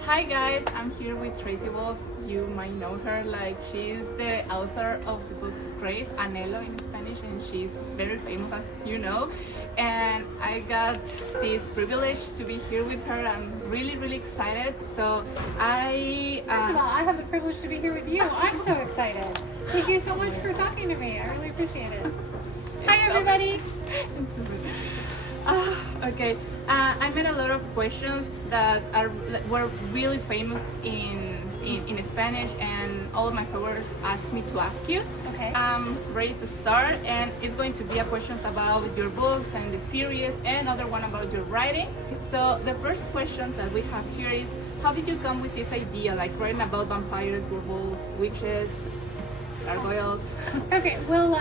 Hi guys, I'm here with Tracy Wolff. You might know her, like she's the author of the book Great, Anhelo in Spanish, and she's very famous, as you know. And I got this privilege to be here with her. I'm really excited. So First of all, I have the privilege to be here with you. I'm so excited. Thank you so much for talking to me. I really appreciate it. Hi everybody. Okay, I made a lot of questions that were really famous in Spanish, and all of my followers asked me to ask you. Okay. I'm ready to start, and it's going to be a questions about your books and the series, and another one about your writing. So the first question that we have here is, how did you come with this idea, like writing about vampires, werewolves, witches, gargoyles? Okay, well,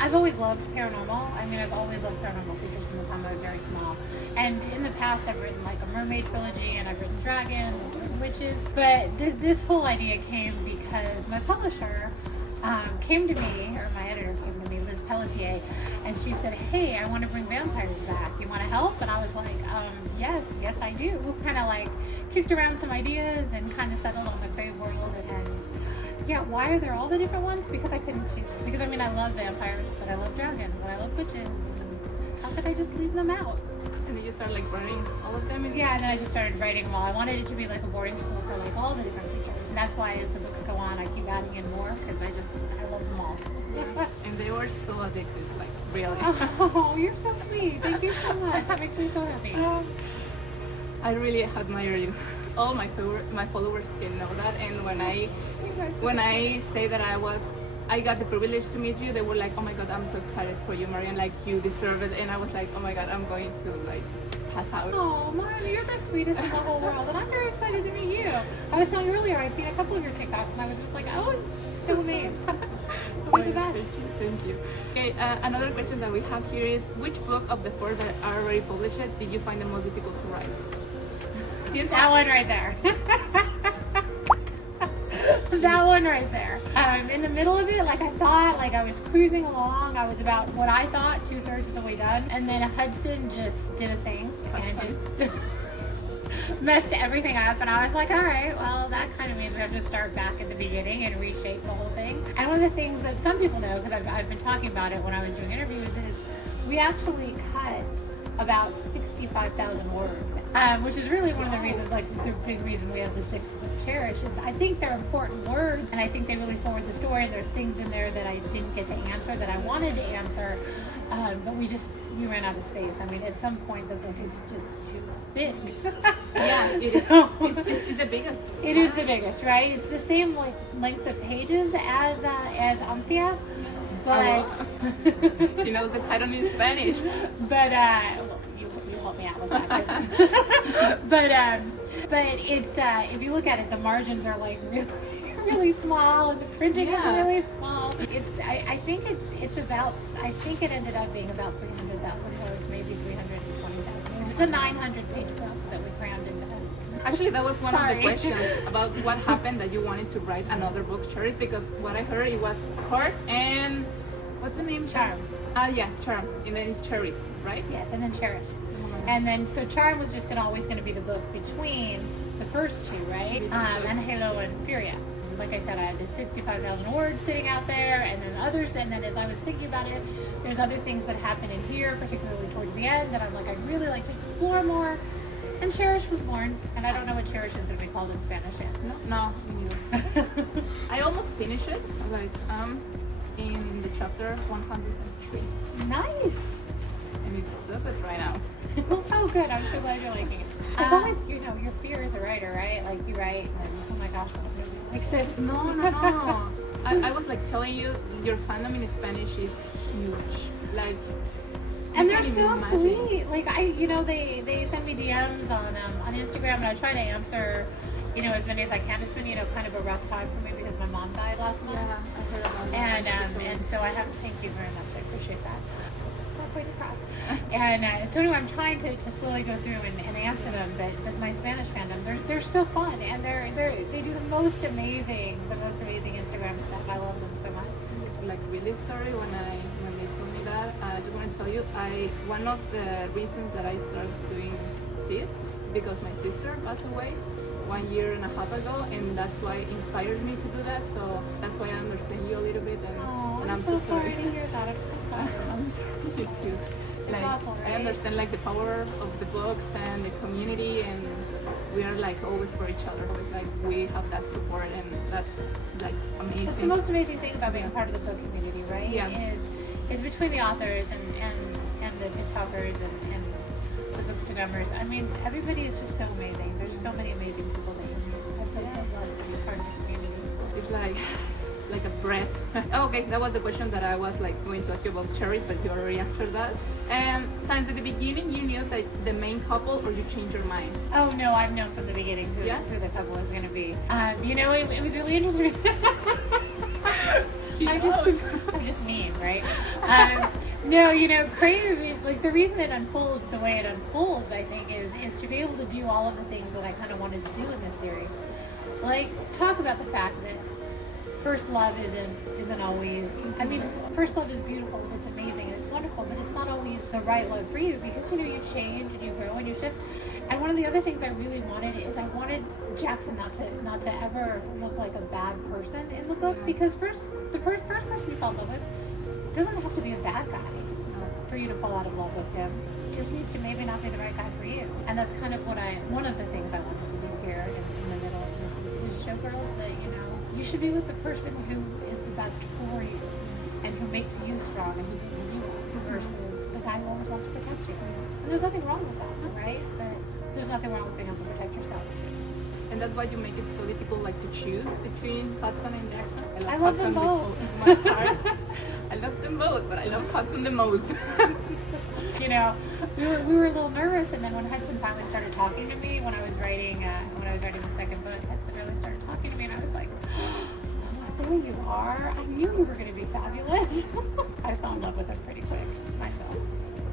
I've always loved paranormal. I mean, I've always loved paranormal creatures from the time I was very small. And in the past, I've written like a mermaid trilogy, and I've written dragons and witches. But this whole idea came because my publisher came to me, or my editor came to me, Liz Pelletier, and she said, hey, I want to bring vampires back. You want to help? And I was like, yes I do. Kind of like kicked around some ideas and kind of settled on the Fae world. And yeah, why are there all the different ones? Because I couldn't choose. Because I mean, I love vampires, but I love dragons, and I love witches. And how could I just leave them out? And then you start like writing all of them? Yeah, and then I just started writing them all. I wanted it to be like a boarding school for like all the different creatures. And that's why as the books go on, I keep adding in more, because I love them all. And they were so addicted, like really. Oh, you're so sweet. Thank you so much. That makes me so happy. I really admire you. All my followers can know that, and when I say that I got the privilege to meet you, they were like, oh my god, I'm so excited for you, Marian, like you deserve it. And I was like, oh my god, I'm going to like pass out. Oh, Marian, you're the sweetest in the whole world, and I'm very excited to meet you. I was telling you earlier, I'd seen a couple of your TikToks, and I was just like, oh, so amazed. You're the best. Thank you. Okay, another question that we have here is, which book of the four that are already published did you find the most difficult to write? That one right there. That one right there. In the middle of it, like I thought, like I was cruising along. I was about what I thought 2/3 of the way done, and then Hudson just did a thing and just messed everything up. And I was like, all right, well, that kind of means we have to start back at the beginning and reshape the whole thing. And one of the things that some people know, because I've been talking about it when I was doing interviews, is we actually cut about 65,000 words, which is really one of the reasons, like the big reason we have the sixth book, Cherish, is I think they're important words, and I think they really forward the story. There's things in there that I didn't get to answer that I wanted to answer, but we ran out of space. I mean, at some point the book is just too big. Yeah, it is. It's the biggest. It is the biggest, right? It's the same like length of pages as Ansia. But she knows the title in Spanish. But you help me out with that. But it's if you look at it, the margins are like really small, and the printing is really small. I think it ended up being about 300,000 words, maybe 320,000 words. It's a 900-page book that we crammed into. Actually, that was one of the questions about what happened that you wanted to write another book, Cherish, because what I heard, it was Heart and what's the name? Charm. Yeah, Charm. And then it's Cherish, right? Yes, and then Cherish. And then, so Charm was just always going to be the book between the first two, right? Anhelo and Furia. Like I said, I had this 65,000 words sitting out there, and then others, and then as I was thinking about it, there's other things that happen in here, particularly towards the end, that I'm like, I'd really like to explore more. And Cherish was born, and I don't know what Cherish is going to be called in Spanish yet. No, me neither. I almost finished it, like in the chapter 103. Nice. And it's so good right now. Oh, good. I'm so glad you're liking it. It's always, you know, your fear as a writer, right? Like you write, and oh my gosh, what movie likes it? No. I was like telling you, your fandom in Spanish is huge. Like. And they're so sweet. Like they send me DMs on Instagram, and I try to answer, as many as I can. It's been kind of a rough time for me because my mom died last month. Yeah, I heard about that. And so I have. Thank you very much. I appreciate that. I'm going to cry. And so anyway, I'm trying to slowly go through and answer them. But my Spanish fandom, they're so fun, and they do the most amazing Instagram stuff. I love them so much. like really sorry when they told me that. I just wanted to tell you, one of the reasons that I started doing this because my sister passed away 1.5 years ago, and that's why it inspired me to do that. So that's why I understand you a little bit, and I'm so sorry to hear that. I'm so sorry. I'm sorry too. Like, awful, right? I understand like the power of the books and the community, and we are like always for each other. Always like we have that support, and that's like amazing. That's the most amazing thing about being part of the book community, right? Yeah. Is between the authors and the TikTokers and the bookstagrammers. I mean, everybody is just so amazing. There's so many amazing people that you meet. I feel so blessed to be part of the community. It's like a breath. Okay, that was the question that I was like going to ask you about cherries, but you already answered that. Since at the beginning you knew that the main couple, or you changed your mind? Oh no, I've known from the beginning who the couple was going to be. You know, it was really interesting. I'm just mean, right? No, you know, Crave, like the reason it unfolds the way it unfolds, I think, is to be able to do all of the things that I kind of wanted to do in this series. Like, talk about the fact that first love isn't always, I mean, first love is beautiful, it's amazing, and it's wonderful, but it's not always the right love for you, because, you know, you change and you grow and you shift. And one of the other things I really wanted is I wanted Jackson not to ever look like a bad person in the book, because the first person you fall in love with doesn't have to be a bad guy for you to fall out of love with him. It just needs to maybe not be the right guy for you. And that's kind of one of the things I wanted to do here in the middle of this is show girls that, you know, you should be with the person who is the best for you and who makes you strong and who makes you up, versus the guy who always wants to protect you. And there's nothing wrong with that, right? But there's nothing wrong with being able to protect yourself too. And that's why you make it so difficult, like to choose between Hudson and Jackson. I love them both. With my heart. I love them both, but I love Hudson the most. You know, we were a little nervous, and then when Hudson finally started talking to me when I was writing the second book, Hudson really started talking to me, and I was like, oh, there you are. I knew you were going to be fabulous. I fell in love with him pretty quick myself.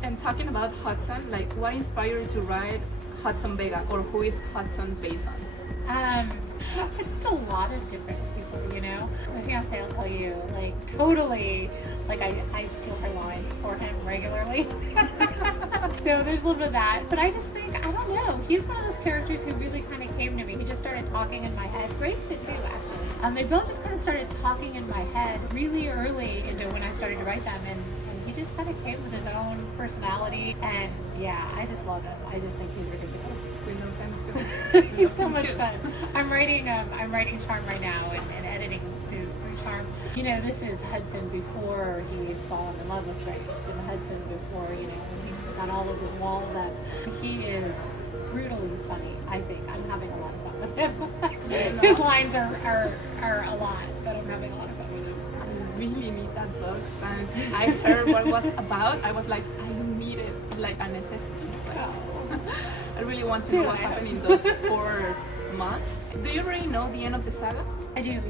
And talking about Hudson, like, what inspired you to write Hudson Vega, or who is Hudson based on? It's a lot of different people, you know. My fiance will tell you, like, totally, like, I steal her lines for him regularly. So there's a little bit of that. But I just think, I don't know, he's one of those characters who really kind of came to me. He just started talking in my head. Grace did too, actually. They both just kind of started talking in my head really early into when I started to write them, and he just kind of came with his own personality, and yeah, I just love him. I just think he's ridiculous. We know him too. He's so much fun. I'm writing Charm right now and editing through Charm. You know, this is Hudson before he's fallen in love with Trace, and Hudson before, you know, when he's got all of his walls up. He is brutally funny, I think. I'm having a lot of fun with him. His lines are a lot, but I'm having a lot of fun with him. I really need that book. Since I heard what it was about, I was like, I need it, like a necessity. Like, I really want to know what happened in those 4 months. Do you already know the end of the saga? I do, yes.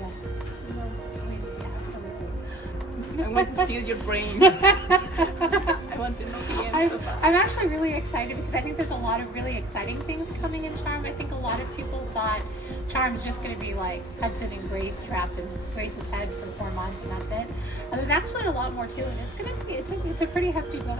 Yeah, absolutely. I want to steal your brain. I want to know the end. I'm actually really excited because I think there's a lot of really exciting things coming in Charm. I think a lot of people thought Charm's just going to be like Hudson and Grace trapped in Grace's head for 4 months and that's it. And there's actually a lot more to it. It's a pretty hefty book.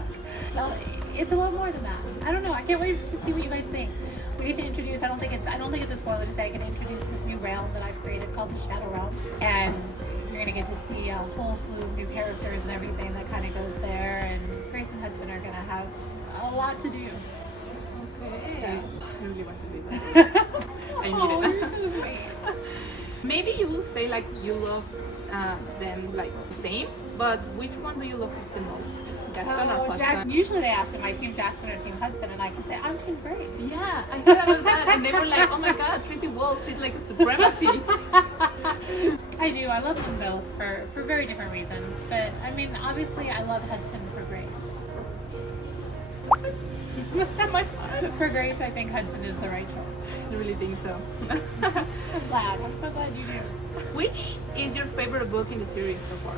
So it's a lot more than that. I don't know. I can't wait to see what you guys think. We get to introduce. I don't think it's a spoiler to say I can introduce this new realm that I've created called the Shadow Realm, and you're gonna get to see a whole slew of new characters and everything that kind of goes there. And Grace and Hudson are gonna have a lot to do. Okay. So, I really want to do that. I need it. You're so sweet. Maybe you will say like you love them like the same, but which one do you love the most? Jackson or Hudson? Jackson. Usually they ask, am I Team Jackson or Team Hudson? And I can say, I'm Team Grace. Yeah, I heard about that. And they were like, oh my god, Tracy Wolff, she's like a supremacy. I do. I love them both for very different reasons. But, I mean, obviously I love Hudson for Grace. My heart. For Grace, I think Hudson is the right choice. I really think so. I'm glad. I'm so glad you do. Which is your favorite book in the series so far?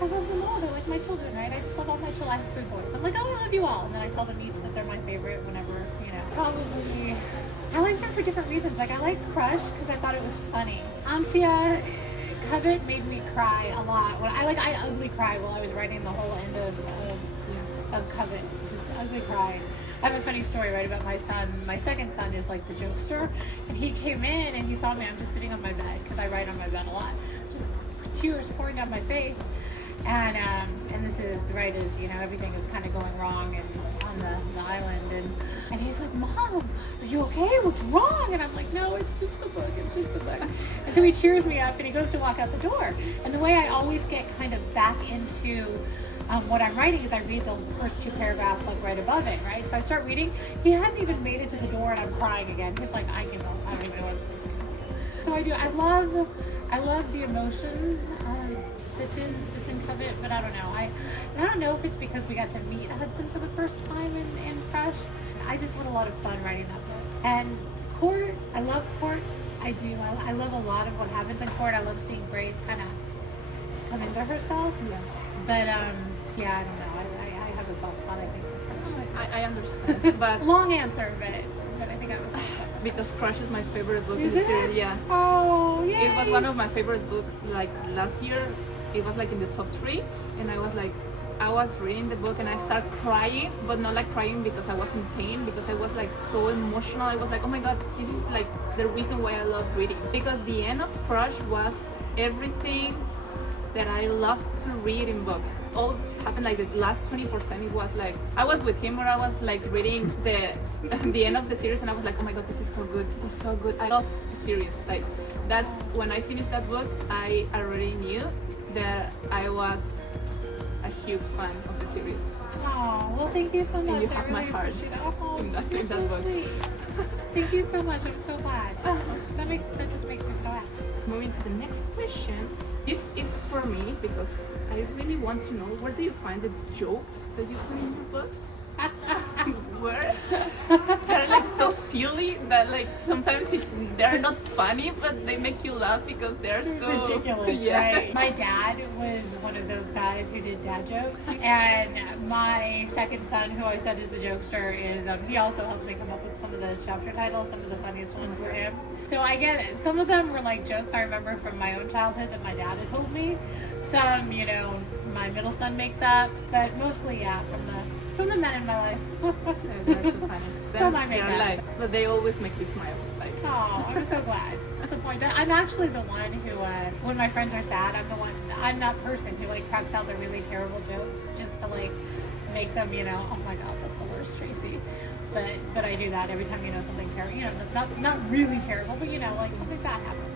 I love them all. They're like my children, right? I just love all my children. I have 3 boys. I'm like, oh, I love you all. And then I tell them each that they're my favorite whenever, you know. Probably. I like them for different reasons. Like, I like Crush because I thought it was funny. Ansia, Covet made me cry a lot. I ugly cried while I was writing the whole end of Covet. Just ugly cry. I have a funny story, right, about my son. My second son is like the jokester, and he came in and he saw me. I'm just sitting on my bed because I write on my bed a lot. Just tears pouring down my face, and this is right as everything is kind of going wrong and on the island, and he's like, "Mom, are you okay? What's wrong?" And I'm like, "No, it's just the book. It's just the book." And so he cheers me up and he goes to walk out the door. And the way I always get kind of back into what I'm writing is I read the first 2 paragraphs like right above it, right? So I start reading. He hadn't even made it to the door and I'm crying again. He's like, I don't even know what this is. So I do. I love the emotion that's in Covet, but I don't know. I don't know if it's because we got to meet Hudson for the first time in Crush. I just had a lot of fun writing that book. And Court, I love Court. I do. I love a lot of what happens in Court. I love seeing Grace kind of come into herself. Yeah. But yeah, I don't know. I have a soft spot, I think. I understand, but long answer, but I think I was because Crush is my favorite book is in the it? series. Yeah. Oh, yay. It was one of my favorite books. Like last year, it was like in the top 3, and I was reading the book and I started crying, but not like crying because I was in pain, because I was like so emotional. I was like, oh my god, this is like the reason why I love reading, because the end of Crush was everything that I love to read in books. All happened like the last 20%. It was like I was with him, or I was like reading the end of the series, and I was like, oh my god, this is so good. This is so good. I love the series. Like that's when I finished that book. I already knew that I was a huge fan of the series. Oh, well, thank you so much. And you have I really my heart appreciate it. Oh, in that you're so book. sweet. Thank you so much. I'm so glad. That just makes me so happy. Moving to the next question. This is for me because I really want to know, where do you find the jokes that you put in your books? Where? They're like so silly that like sometimes they're not funny, but they make you laugh because they're so ridiculous. Yeah. Right? My dad was one of those guys who did dad jokes, and my second son, who I said is the jokester, is he also helps me come up with some of the chapter titles. Some of the funniest ones were him. So I get it. Some of them were like jokes I remember from my own childhood that my dad had told me. Some, my middle son makes up, but mostly, yeah, from the men in my life. They're so funny. So my makeup. Like, but they always make me smile. Like, oh, I'm so glad. That's the point. I'm actually the one who, when my friends are sad, I'm that person who like cracks out the really terrible jokes just to like make them, oh my god, that's the worst, Tracy. But I do that every time something terrible, not really terrible, but like something bad happens.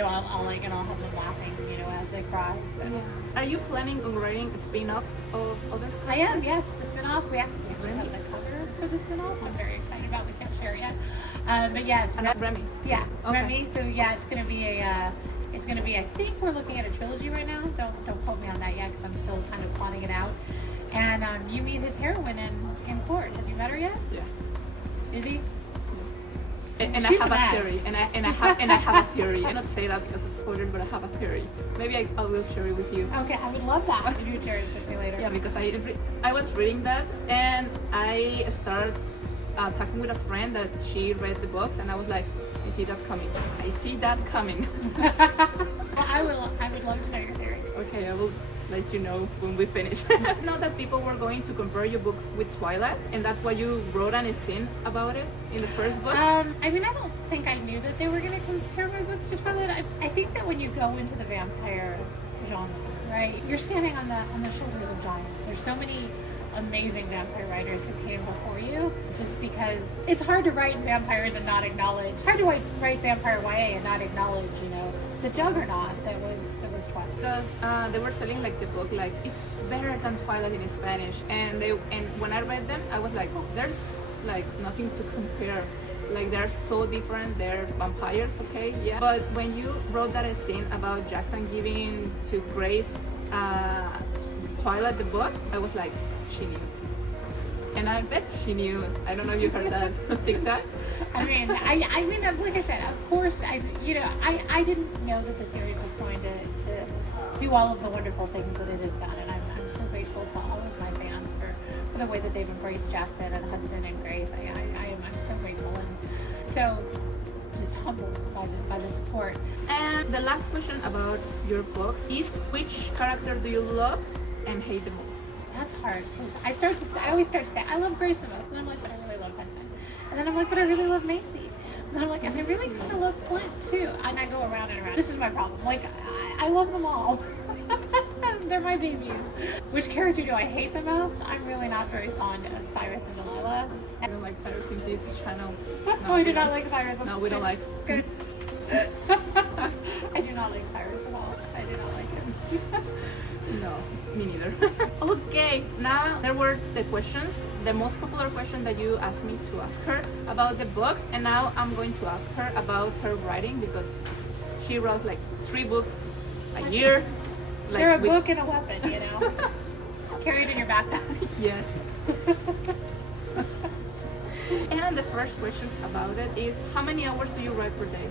I'll have them laughing, as they cry. So. yeah. Are you planning on writing spin-offs of other? I am, yes. The spin-off. We actually have the cover for the spin-off. I'm very excited about. We can't share yet. But yeah, it's Remy. Yeah, Okay. Remy. So yeah, it's gonna be I think we're looking at a trilogy right now. Don't quote me on that yet because I'm still kind of plotting it out. And you meet his heroine in Court. Have you met her yet? Yeah. Is he? And I She's have a a mess. theory, and I have a theory. I cannot say that because of spoilers, but I have a theory. Maybe I will share it with you. Okay, I would love that if you would share it with me later. Yeah, because I was reading that, and I started talking with a friend that she read the books, and I was like, I see that coming. I see that coming. Well, I would love to know your theory. Okay, I will let you know when we finish. Know that people were going to compare your books with Twilight, and that's why you wrote an scene about it in the first book. I don't think I knew that they were going to compare my books to Twilight. I think that when you go into the vampire genre, right, you're standing on the shoulders of giants. There's so many amazing vampire writers who came before you, just because it's hard to write vampires and not acknowledge. It's hard to write vampire YA and not acknowledge, the juggernaut that was Twilight. Because they were selling like the book like it's better than Twilight in Spanish, and when I read them, I was like, oh, there's like nothing to compare. Like they're so different. They're vampires, okay, yeah. But when you wrote that scene about Jackson giving to Grace Twilight the book, I was like, she knew. And I bet she knew. I don't know if you heard that on TikTok. I mean, like I said, of course, I didn't know that the series was going to do all of the wonderful things that it has done, and I'm so grateful to all of my fans for the way that they've embraced Jackson and Hudson and Grace. I'm so grateful, and so just humbled by the support. And the last question about your books is, which character do you love and hate the most? That's hard because I always start to say I love Grace the most, and then I'm like, but I really love Benson, and then I'm like, but I really love Macy, and then I'm like, and I really kind of love Flint too, and I go around and around. This is my problem. Like I love them all. They're my babies. Which character do I hate the most? I'm really not very fond of Cyrus and Delilah. I don't like Cyrus in this channel. No, I do not like Cyrus. No, we don't like. Good. I do not like Cyrus at all. I do not like him. No, me neither. Okay, now there were the questions, the most popular question that you asked me to ask her about the books, and now I'm going to ask her about her writing, because she wrote like 3 books a year. Like They're a book and a weapon, you know. Carry it in your backpack. Yes. And the first question about it is, how many hours do you write per day?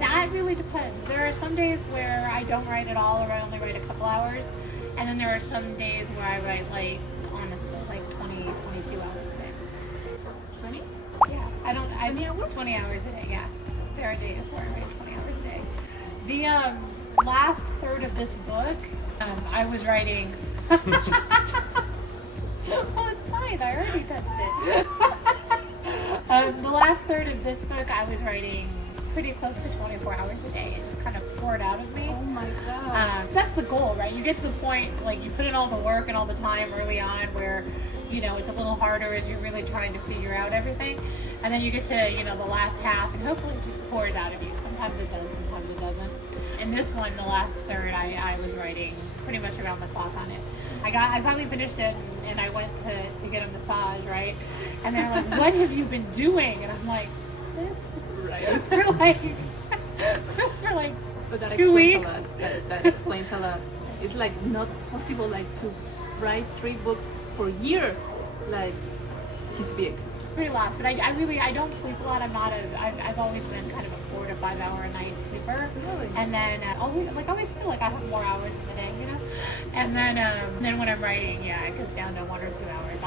That really depends. There are some days where I don't write at all, or I only write a couple hours, and then there are some days where I write, like, honestly, like 20, 22 hours a day. 20? Yeah, 20 hours? 20 hours a day, yeah. There are days where I write 20 hours a day. The last third of this book, I was writing... Oh, it's fine. I already touched it. The last third of this book, I was writing pretty close to 24 hours a day. It just kind of poured out of me. Oh my god. That's the goal, right? You get to the point, like, you put in all the work and all the time early on where, you know, it's a little harder as you're really trying to figure out everything. And then you get to, you know, the last half, and hopefully it just pours out of you. Sometimes it does, sometimes it doesn't. In this one, the last third, I was writing pretty much around the clock on it. I finally finished it, and I went to get a massage, right? And they're like, what have you been doing? And I'm like, this. Right. for like But that 2 weeks. A lot. That explains a lot. It's like not possible like to write 3 books per year. Like, he's big. Pretty lost, but I don't sleep a lot. I've always been kind of a 4 to 5 hour a night sleeper. Really? And then I always feel like I have more hours in the day, you know. And then when I'm writing, yeah, it goes down to 1 or 2 hours.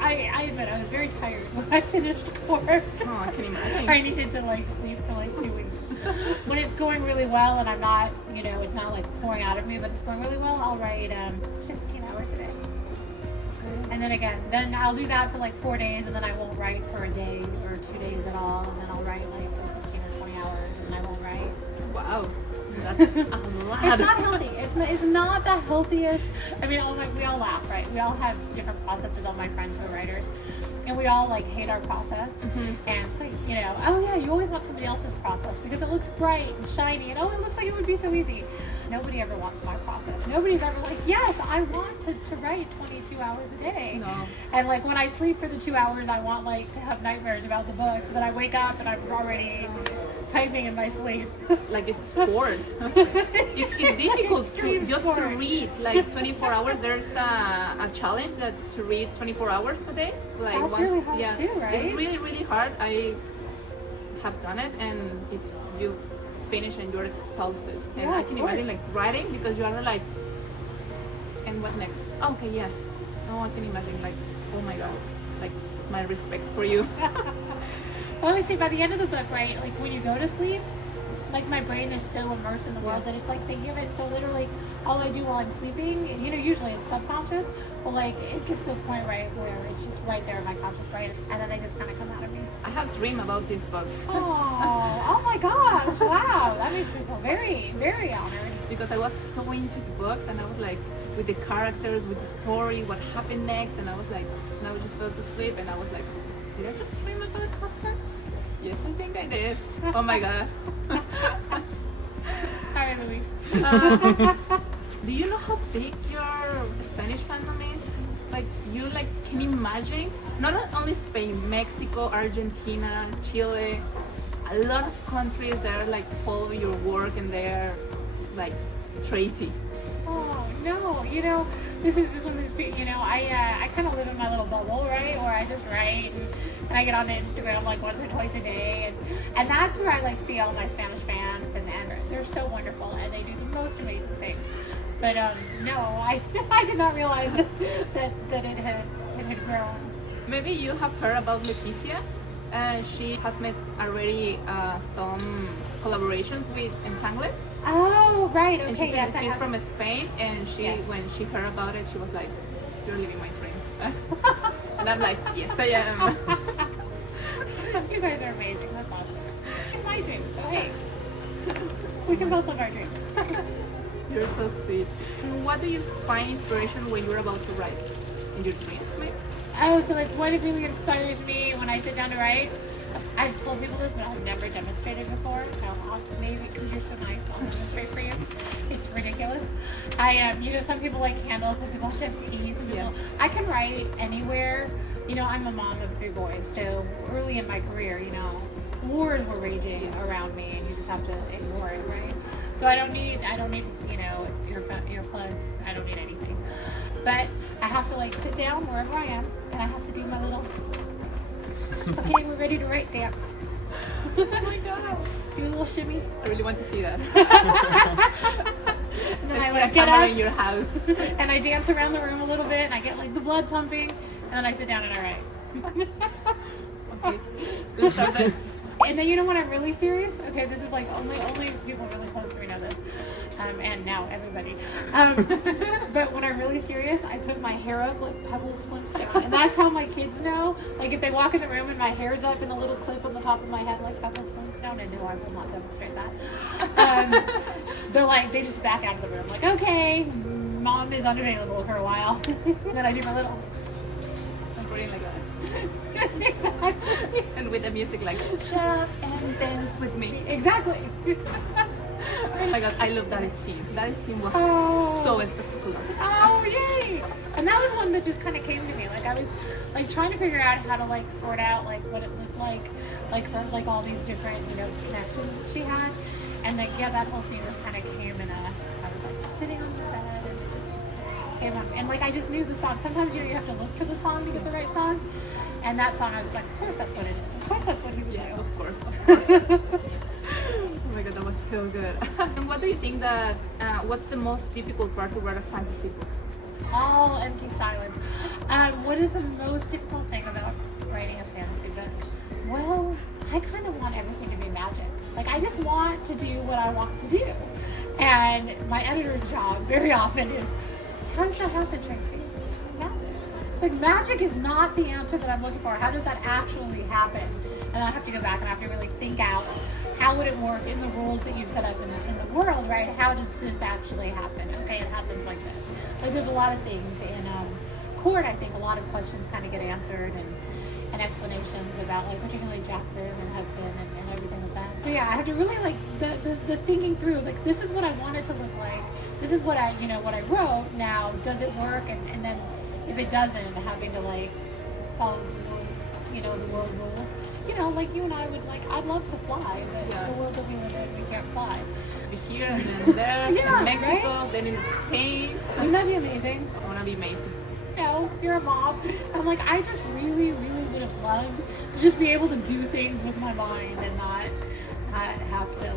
I admit I was very tired when I finished court. Oh, I can imagine. I needed to like sleep for like 2 weeks. When it's going really well and I'm not, you know, it's not like pouring out of me, but it's going really well, I'll write 16 hours a day. And then I'll do that for like 4 days, and then I won't write for a day or 2 days at all, and then I'll write like for 16 or 20 hours, and I won't write. Wow, that's a lot. It's not healthy. It's not the healthiest. I mean, we all laugh, right? We all have different processes. All my friends who are writers, and we all like hate our process. Mm-hmm. And it's like, you know, oh yeah, you always want somebody else's process because it looks bright and shiny, and oh, it looks like it would be so easy. Nobody ever wants my process. Nobody's ever like, yes, I want to write 22 hours a day. No. And like when I sleep for the 2 hours, I want like to have nightmares about the book, so that I wake up and I'm already typing in my sleep. Like it's a sport. It's difficult to read like 24 hours. There's a challenge that to read 24 hours a day. Like That's really hard too, right? It's really, really hard. I have done it, and it's you finish and you're exhausted. And Yeah, I can imagine like writing, because you are like, and what next? Oh, okay, yeah. No, I can imagine like, oh my god, like my respects for you. Well, I say by the end of the book, right, like when you go to sleep, like my brain is so immersed in the world that it's like they give it, so literally all I do while I'm sleeping, you know, usually it's subconscious, but like it gets to the point, right, where it's just right there in my conscious brain, and then they just kind of come out of me. I have dreamed about these books. Oh my gosh, wow, that makes me feel very, very honored. Because I was so into the books, and I was like, with the characters, with the story, what happened next, and I was like, and I just fell asleep, and I was like, did I just dream about the concert? Yes, I think I did. Oh my god. Sorry, Luis. Do you know how big your Spanish fandom is? Like, you like can imagine, not only Spain, Mexico, Argentina, Chile, a lot of countries that are like following your work, and they're like Tracy. Oh no, you know, this one is, you know, I kind of live in my little bubble, right, where I just write and I get on Instagram like once or twice a day, and that's where I like see all my Spanish fans, and they're so wonderful, and they do the most amazing things. But no, I did not realize that it had grown. Maybe you have heard about Leticia? She has made already some collaborations with Entangled. Oh, right. And Okay, yes. she's from Spain, and when she heard about it, she was like, "You're living my dream." And I'm like, "Yes, I am." You guys are amazing. That's awesome. It's my dream, so hey, we can both live our dream. You're so sweet. And what do you find inspiration when you're about to write? In your dreams, maybe? Oh, so like what really inspires me when I sit down to write? I've told people this, but I've never demonstrated before. Maybe because you're so nice, I'll demonstrate for you. It's ridiculous. Some people like candles, some people have to have tea, some people... Yes. I can write anywhere. I'm a mom of 3 boys, so early in my career, wars were raging around me, and you just have to ignore it, right? So I don't need earplugs. I don't need anything. But I have to sit down wherever I am, and I have to do my little... Okay, we're ready to write dance. Oh my god. Do a little shimmy. I really want to see that. And then I get up in your house. And I dance around the room a little bit, and I get the blood pumping, and then I sit down and I write. Okay, let's start then. And then when I'm really serious, okay, this is only people really close to me know this. And now everybody. But when I'm really serious, I put my hair up like Pebbles Flintstone. And that's how my kids know. Like if they walk in the room and my hair's up in a little clip on the top of my head like Pebbles Flintstone, and no, I will not demonstrate that. They just back out of the room. Like, okay, mom is unavailable for a while. And then I do my little... I'm putting like that. Exactly. And with the music like, shut up and dance with me. Exactly. Oh my god, I love that scene. That scene was so spectacular. Oh, yay! And that was one that just kind of came to me. I was trying to figure out how to sort out what it looked like for all these different connections that she had, and that whole scene just kind of came, and I was just sitting on the bed, and it just came on, and I just knew the song. Sometimes you have to look for the song to get the right song, and that song I was like, of course that's what it is. Of course that's what he would do. Of course. Oh my god, that was so good. And what do you think what's the most difficult part to write a fantasy book? All empty silence. What is the most difficult thing about writing a fantasy book? Well, I kind of want everything to be magic. I just want to do what I want to do. And my editor's job very often is, how does that happen, Tracy? Magic. It's magic is not the answer that I'm looking for. How does that actually happen? And I have to go back and I have to really think out, how would it work in the rules that you've set up in the world, right? How does this actually happen? Okay, it happens like this. There's a lot of things in court. I think a lot of questions kind of get answered, and explanations about particularly Jackson and Hudson and everything like that. So yeah, I have to really the thinking through, this is what I want it to look like. This is what I wrote. Now, does it work? And then if it doesn't, having to follow the world rules. You and I would I'd love to fly, but the world that we live in, we can't fly. Be here and then there, yeah, in Mexico, right? Then in Spain. Wouldn't that be amazing? I want to be amazing. No, you're a mom. I'm I just really, really would have loved to just be able to do things with my mind and not have to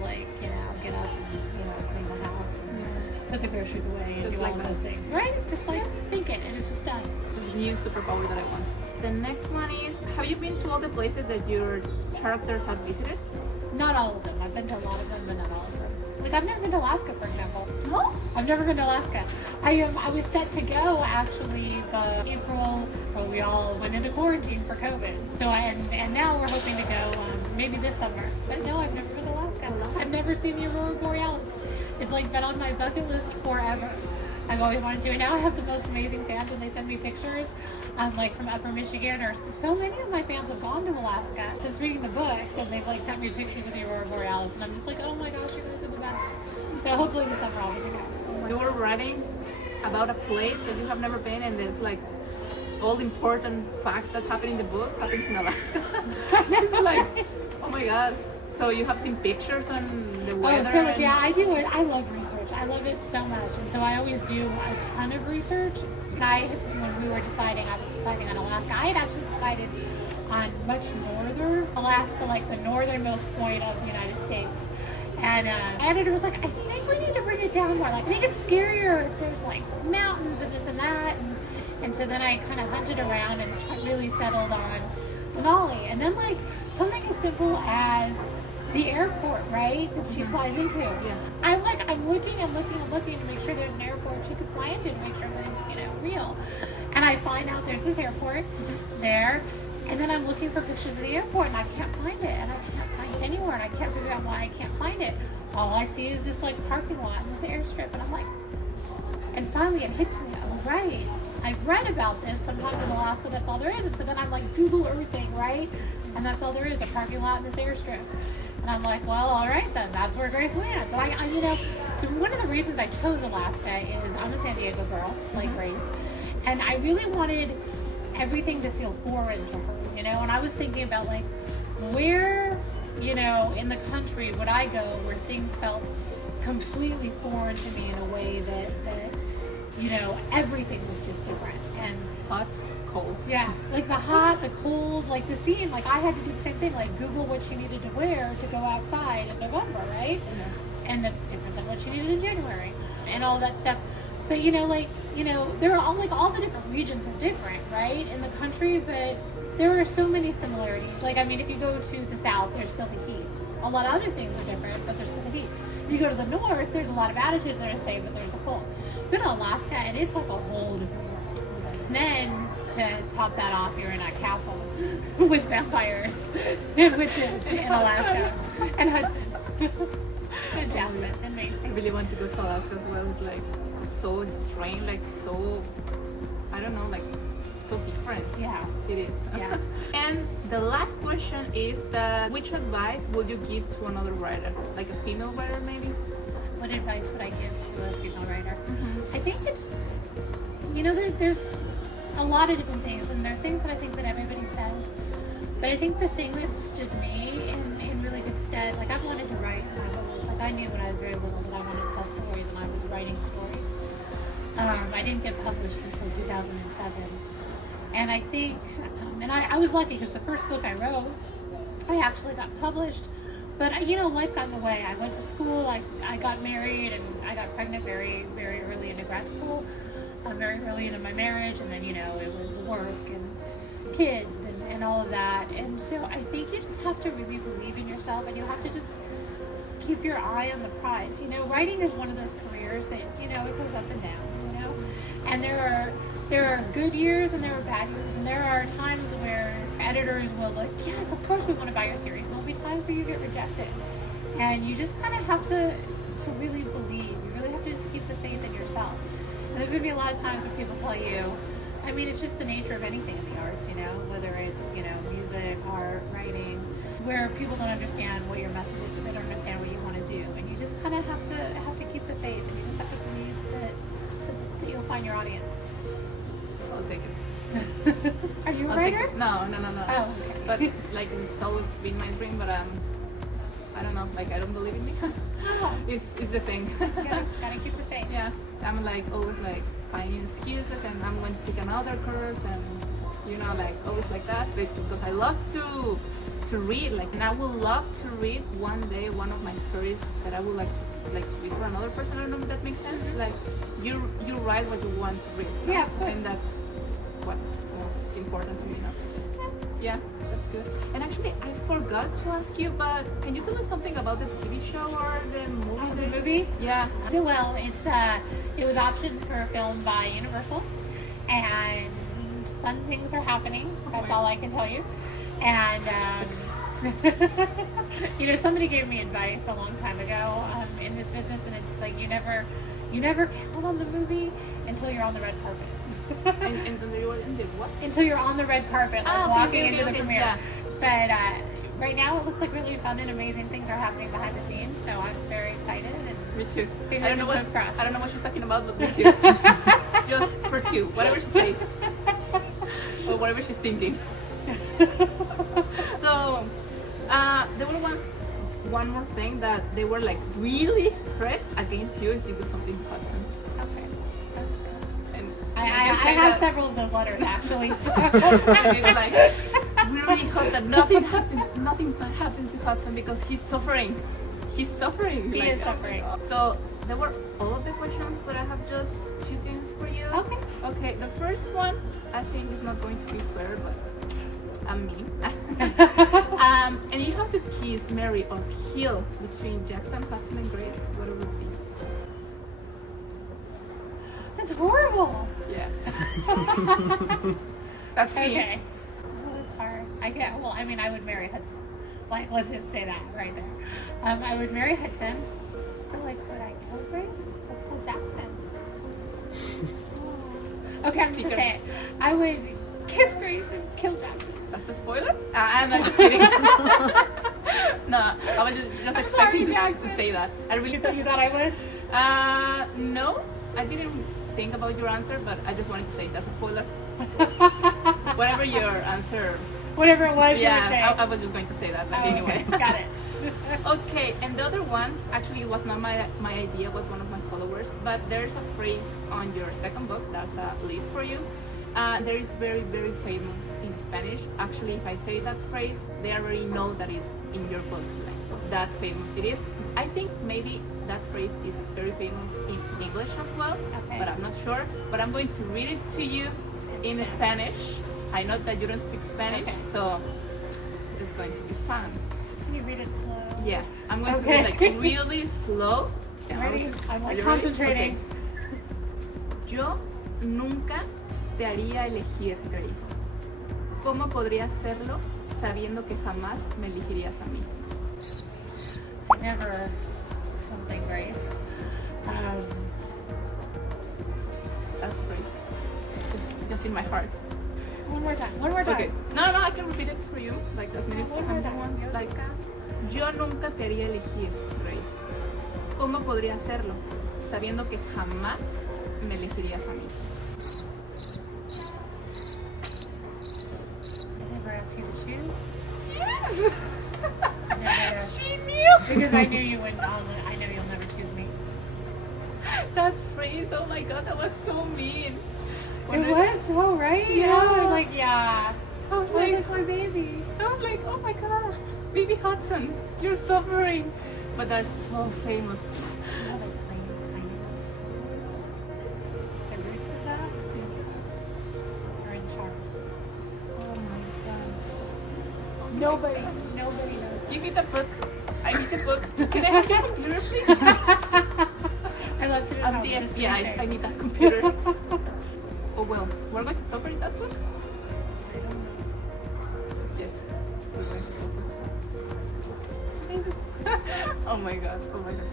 get up and clean the house and put the groceries away and Just do all those things. Right? Just think it and it's just done. The new superpower that I want. The next one is, have you been to all the places that your characters have visited? Not all of them. I've been to a lot of them, but not all of them. I've never been to Alaska, for example. No? I've never been to Alaska. I was set to go actually, but April, we all went into quarantine for COVID. So and now we're hoping to go maybe this summer. But no, I've never been to Alaska. I've never seen the Aurora Borealis. It's been on my bucket list forever. I've always wanted to, and now I have the most amazing fans, and they send me pictures, from Upper Michigan, or so many of my fans have gone to Alaska since reading the books, and they've sent me pictures of the Aurora Borealis, and I'm just oh my gosh, you guys are the best. So hopefully this summer I'll get to go. You were writing about a place that you have never been, and there's all the important facts that happen in the book happens in Alaska. It's oh my god. So you have seen pictures on the weather? Oh, so much. Yeah, I do it. I love research. I love it so much. And so I always do a ton of research. When we were deciding, I was deciding on Alaska. I had actually decided on much northern Alaska, the northernmost point of the United States. And my editor was I think we need to bring it down more. I think it's scarier if there's mountains and this and that. And so then I kind of hunted around and really settled on Denali. And then like something as simple as the airport, right, that she flies into. Yeah. I'm looking and looking to make sure there's an airport she could fly into to make sure that it's, real. And I find out there's this airport there, and then I'm looking for pictures of the airport and I can't find it, and I can't find it anywhere, and I can't figure out why I can't find it. All I see is this like parking lot and this airstrip, and I'm like, and finally it hits me. Oh, right. I've read about this. Sometimes in Alaska, that's all there is. And so then I'm like Google Earthing, right? And that's all there is, a parking lot and this airstrip. And I'm like, well, all right then. That's where Grace went. But one of the reasons I chose Alaska is I'm a San Diego girl, like Grace, and I really wanted everything to feel foreign to her, And I was thinking about like where, in the country would I go where things felt completely foreign to me in a way that everything was just different. And hot, cold. Yeah, like the hot, the cold, like the scene. Like I had to do the same thing, like Google what she needed to wear to go outside in November, right? Yeah. And that's different than what she needed in January and all that stuff. But there are all the different regions are different, right, in the country, but there are so many similarities. Like, I mean, if you go to the south, there's still the heat. A lot of other things are different, but there's still the heat. You go to the north, there's a lot of additives that are the same, but there's the cold. You go to Alaska, and it's like a whole different world. And then, to top that off, you're in a castle with vampires and witches in Alaska. And Hudson. And Jasmine and Macy. I really want to go to Alaska as well. It's like so strange, like so, I don't know, like so different. Yeah. It is. Yeah. And the last question is that which advice would you give to another writer? Like a female writer maybe? What advice would I give to a female writer? Mm-hmm. I think it's, there's a lot of different things, and there are things that I think that everybody says. But I think the thing that stood me in really good stead, like I've wanted to write my whole life. Like I knew when I was very little that I wanted to tell stories, and I was writing stories. I didn't get published until 2007. And I think, and I was lucky because the first book I wrote, I actually got published. But, life got in the way. I went to school, I got married, and I got pregnant very, very early into grad school, very early into my marriage, and then, it was work and kids and all of that. And so I think you just have to really believe in yourself, and you have to just keep your eye on the prize. Writing is one of those careers that, it goes up and down, And there are good years and there are bad years, and there are times where editors will like, yes, of course we want to buy your series. There'll be times where you get rejected, and you just kind of have to really believe. You really have to just keep the faith in yourself. And there's going to be a lot of times when people tell you, I mean, it's just the nature of anything in the arts, whether it's music, art, writing, where people don't understand what your message is, and they don't understand what you want to do, and you just kind of have to keep the faith, and you just have to believe that you'll find your audience. I'll take it. Are you a I'll writer? No. Oh, okay. But it's always been my dream, but I don't know, like I don't believe in me. It's the thing. Gotta keep the faith. Yeah, I'm like always like finding excuses, and I'm going to take another course, and like always like that. But because I love to read, and I would love to read one day one of my stories that I would like to read for another person. I don't know if that makes sense. Like you write what you want to read. Yeah, of course. And that's what's most important to me, Yeah, that's good. And actually, I forgot to ask you, but can you tell us something about the TV show or the movie? Oh, the movie? Yeah. Well, it was optioned for a film by Universal, and fun things are happening. That's all I can tell you. And somebody gave me advice a long time ago in this business, and it's like you never count on the movie until you're on the red carpet. and you're in the what? Until you're on the red carpet, walking into the premiere. Yeah. But right now it looks like really fun and amazing things are happening behind the scenes, so I'm very excited. And me too. I don't know what she's talking about, but me too. Just for two, whatever she says, or whatever she's thinking. So there was one more thing that they were like really threats against you if you do something to Hudson. Okay, that's good. And I have several of those letters actually. So. And it's like we really hope that nothing bad happens to Hudson because he's suffering. He's suffering. He is suffering. So there were all of the questions, but I have just two things for you. Okay. Okay. The first one I think is not going to be fair, but me. And you have to kiss, marry, or kill between Jackson, Hudson, and Grace. What it would be? That's horrible. Yeah. That's me. Okay. Well, that's hard. I would marry Hudson. Like, let's just say that right there. I would marry Hudson. But like, would I kill Grace or kill Jackson? Okay, I'm just gonna say it. I would kiss Grace and kill Jackson. That's a spoiler? I'm not just kidding. No, I was just expecting to say that. I really thought You thought I would? No, I didn't think about your answer, but I just wanted to say that's a spoiler. Whatever your answer. Whatever it was, Yeah, you would say. I was just going to say that, but anyway. Okay. Got it. Okay, and the other one, actually it was not my idea, it was one of my followers, but there's a phrase on your second book, that's a lead for you. There is very, very famous in Spanish. Actually, if I say that phrase, they already know that it's in your book, like that famous it is. I think maybe that phrase is very famous in English as well, Okay. but I'm not sure. But I'm going to read it to you in Spanish. I know that you don't speak Spanish, Okay. so it's going to be fun. Can you read it slow? Yeah, I'm going to Okay. read like really slow. Ready? I'm Are like you ready? concentrating. Okay. Yo nunca te haría elegir, Grace. ¿Cómo podría hacerlo sabiendo que jamás me elegirías a mí? Never something, Grace. That phrase, just in my heart. One more time. One more time. Okay. No, I can repeat it for you, like as many One more time. Like, yo nunca te haría elegir, Grace. ¿Cómo podría hacerlo sabiendo que jamás me elegirías a mí? I never asked you to choose. Yes. Never. She knew. Because I knew you wouldn't. I know you'll never choose me. That phrase, oh my god, that was so mean. It was so right. Yeah. Like yeah. I was It was like, like my baby. oh my god, baby Hudson, you're suffering. But that's so famous. You know the tiny notes. The roots of that are in charm. Oh my god. Nobody knows. Give me the book. I need the book. Can I have your computer, please? I left it at I'm home, the just to be FBI. safe. I need that computer. Oh well, we're going to suffer in that book? I don't know. Yes, we're going to suffer. Maybe. Oh my god.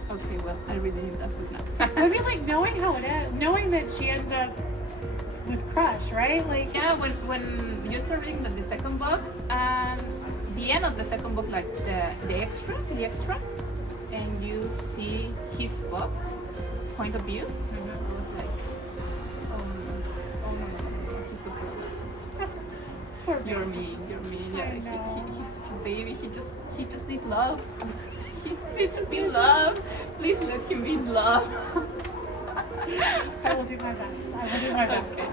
Okay, well, I really need that book now. Maybe like knowing how it ends, knowing that she ends up with Crush, right? Like Yeah, when you start reading the second book, and the end of the second book, like the extra, and you see his point of view, I was like, oh no, he's so good. poor baby. You're mean. Yeah, I know. he's such a baby. He just needs love. He just needs to be loved. Please let him be loved. I will do my best. Okay.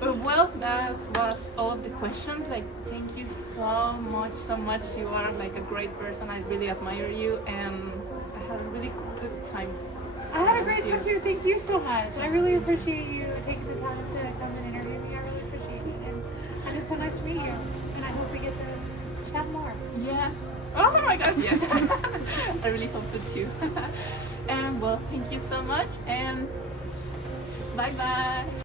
But well, that was all of the questions. Like, thank you so much. You are like a great person. I really admire you, and I had a really good time. I had a great time too. Thank you so much. I really appreciate you taking the time to come and interview me. I really appreciate it. And it's so nice to meet you. And I hope we get to chat more. Yeah. Oh my god, yes. I really hope so too. And well, thank you so much, and bye bye.